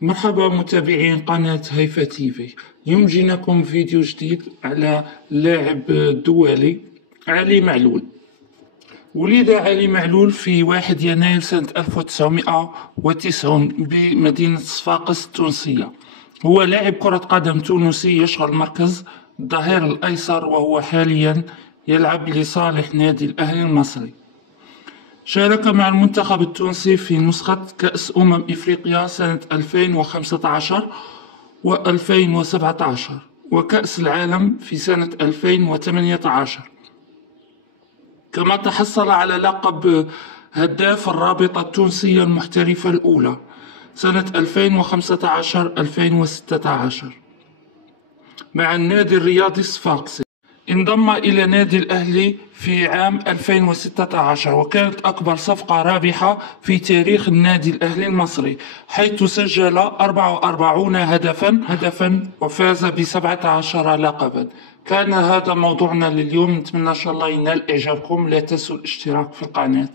مرحبا متابعين قناة هيفا تيفي. اليوم جيناكم فيديو جديد على لاعب دولي علي معلول. ولد علي معلول في 1 يناير سنة 1990 بمدينة صفاقس التونسية. هو لاعب كرة قدم تونسي يشغل مركز الظهير الأيسر، وهو حاليا يلعب لصالح نادي الأهلي المصري. شارك مع المنتخب التونسي في نسخة كأس إفريقيا سنة 2015 و2017 وكأس العالم في سنة 2018، كما تحصل على لقب هداف الرابطة التونسية المحترفة الأولى سنة 2015-2016 مع النادي الرياضي الصفاقسي. انضم إلى نادي الأهلي في عام 2016، وكانت أكبر صفقة رابحة في تاريخ النادي الأهلي المصري، حيث سجل 44 هدفا وفاز ب17 لقبا. كان هذا موضوعنا لليوم، نتمنى إن شاء الله ينال إعجابكم. لا تنسوا الاشتراك في القناة.